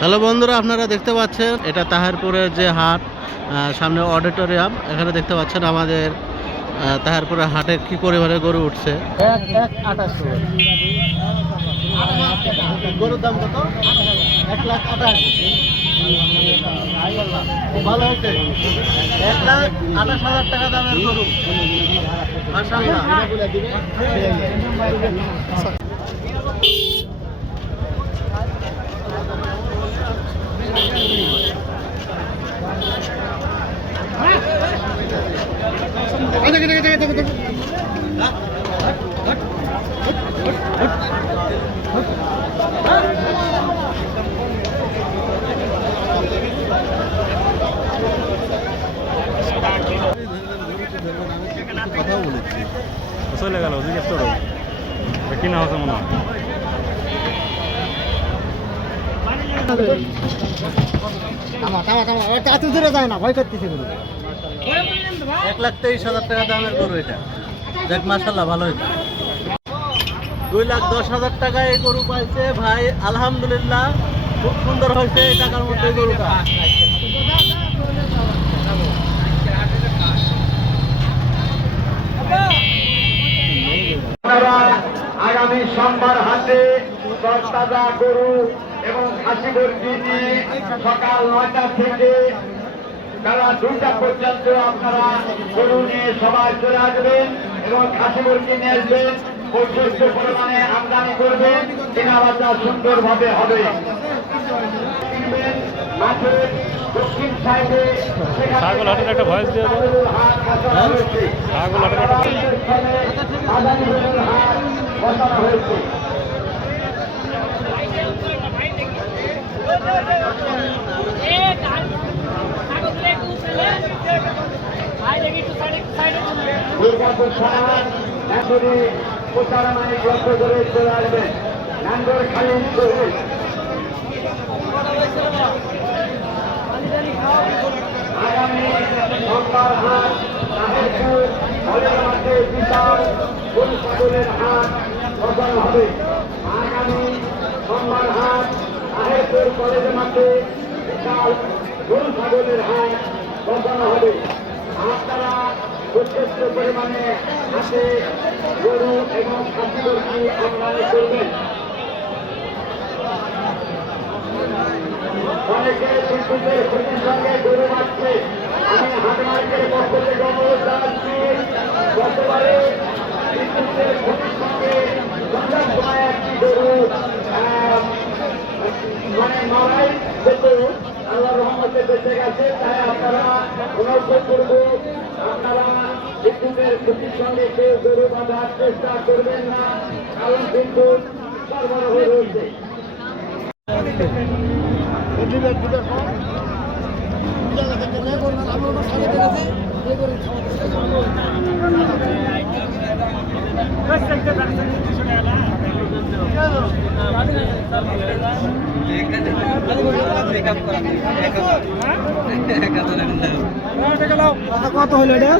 Hello বন্ধুরা, আপনারা দেখতে পাচ্ছেন এটা তাহিরপুরের যে হাট, সামনে অডিটোরিয়াম। এখানে দেখতে পাচ্ছেন আমাদের তাহিরপুরের হাটে কি পরিমাণে গরু উঠছে। গরুর দাম কত? 1,28,000। ভালো হয়েছে। 1,28,000 টাকা দামের গরু। মাশাআল্লাহ। চলে গেল জিজ্ঞেস করো কিনা হচ্ছে মনে হয়। যায় না, ভয় করতেছে গরু। 1,23,000 টাকা দামের গরু এটা। দেখ মাশাআল্লাহ, ভালো হয়েছে। 2,10,000 টাকায় এই গরু পাইছে ভাই, আলহামদুলিল্লাহ। খুব সুন্দর হয়েছে এই টাকার মধ্যে গরুটা। আগামী সোমবার হাটে তাজা গরু এবং খাসি মুরগি নিয়ে সকাল 9টা থেকে বেলা 2টা পর্যন্ত আপনারা গরু নিয়ে সবাই চলে আসবেন এবং খাসি মুরগি নিয়ে আসবেন। পর্যাপ্ত পরিমাণে আমদানি করবেন, কেনাবেচা সুন্দরভাবে হবে। মাঠের দক্ষিণ সাইডে ছাগল হাটের একটা ভয়েস দিয়ে দেবো। ছাগল হাটের একটা আদানি গরুর হাট বসানো হয়েছে। দুর্গাপুর থানার নান্দুরি প্রচারণায় লক্ষ্য করে চলে আসবেন। নান্দুর খালিদ শহীদ আগামী সোমবার হাট তাহিরপুর হলের মাঠে বিশাল গরু ছাগলের হাট বসানো হবে। আগামী সোমবার হাট তাহিরপুর কলেজের মাঠে বিশাল গরু ছাগলের হাট বসানো হবে। আপনারা যথেষ্ট পরিমাণে হাতে গরু এবং খাসি মুরগি আমদানি করবেন। অনেকে বিদ্যুতের ক্ষতির সঙ্গে গরু মারছে। আমি হাট মার্কের পক্ষ থেকে অনুরোধ জানাচ্ছি, গতবারে বিদ্যুতের ক্ষতির সঙ্গে সন্ধ্যার সময় একটি গরু মারাই যেত, আল্লাহ রহমতে বেঁচে গেছে। তাই আপনারা অনুরোধ করব, আপনারা বিদ্যুতের ক্ষতির সঙ্গে কেউ গরু বাঁধার চেষ্টা করবেন না, কারণ বিদ্যুৎ সরবরাহ রয়েছে। কত হলো এটা?